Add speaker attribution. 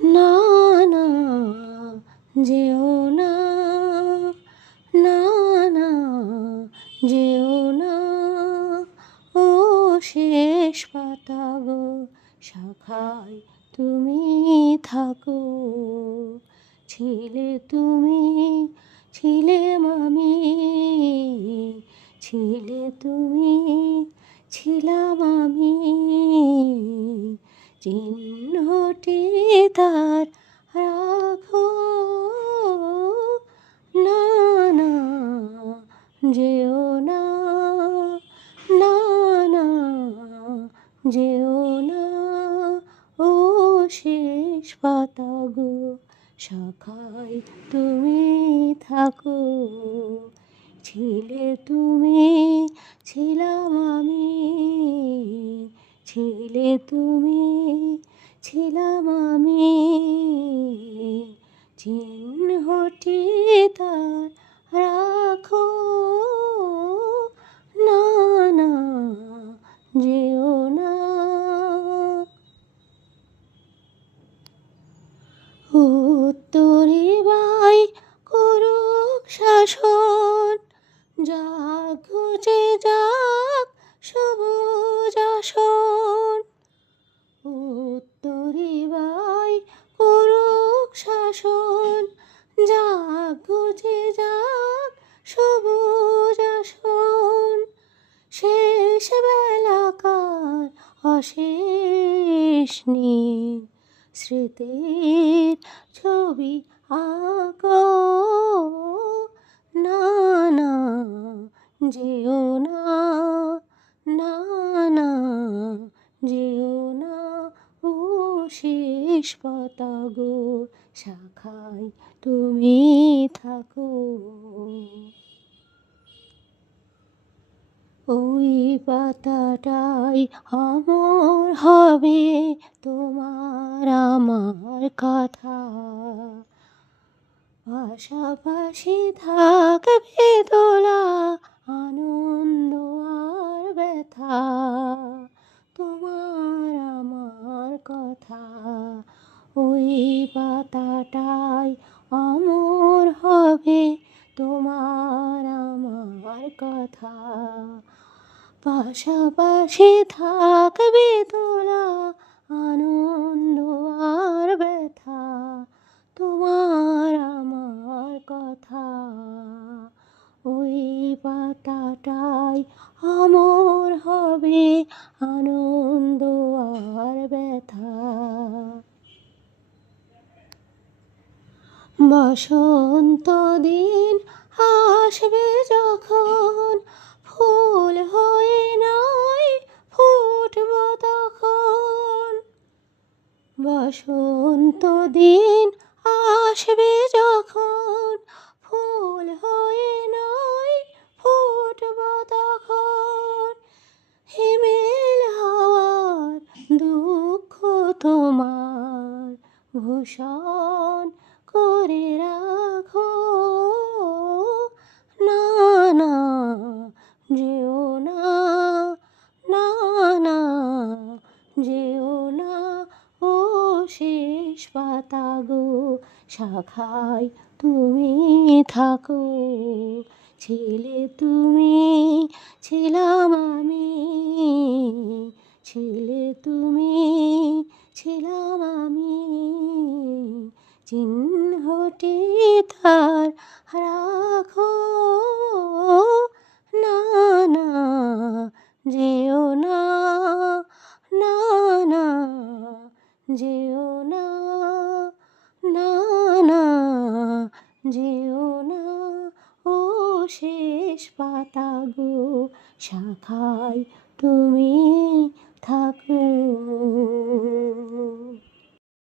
Speaker 1: না না, যেও না না না, যেও না। ও শেষ পাতা গো শাখায় তুমি থাকো। ছিলে তুমি, ছিলে মামি, ছিলে তুমি, ছিলাম আমি। চিহ্নটি তার রাখো। না যেও না। যেও না। ও শেষ পাতা গো শাখায় তুমি থাকো। ছিলে তুমি, ছিলাম আমি। ছিলে তুমি ছিলাম আমি। চিহ্নটি তার রাখো। না না যেও না। উত্তরে যাক ঘুচে যাক সবুজ আসন। শেষ বেলাকার অশেষ নীল স্মৃতির ছবি আঁকো। না না, যেও না না যেও না, ও শেষ পাতা গো, শাখায় তুমি থাকো। ওই পাতাটাই অমর হবে তোমার আমার কথা। পাশাপাশি থাকবে দোলা আনন্দ পাতাটাই অমর হবে তোমার আমার কথা। পাশাপাশি থাকবে তোলা আনন্দ আর ব্যথা, তোমার আমার কথা। ওই পাতাটাই অমর হবে আনন্দ আর ব্যথা বসন্ত দিন আসবে যখন, ফুল হয়ে নয় ফুটব তখন। বসন্ত দিন আসবে যখন, ফুল হয়ে নয় ফুটব তখন। হিমেল হাওয়ার দুঃখ তোমার, ভূষণ করে রাখো। না না, যেও না না না, যেও না। ও শেষ পাতা গো শাখায় তুমি থাকো। ছিলে তুমি, ছিলাম আমি, ছিলে তুমি, ছিলাম আমি। চিহ্নটি তার রাখো। না না, যেও না না না, যেও না না না, যেও না। ও শেষ পাতা গো শাখায় তুমি থাকো।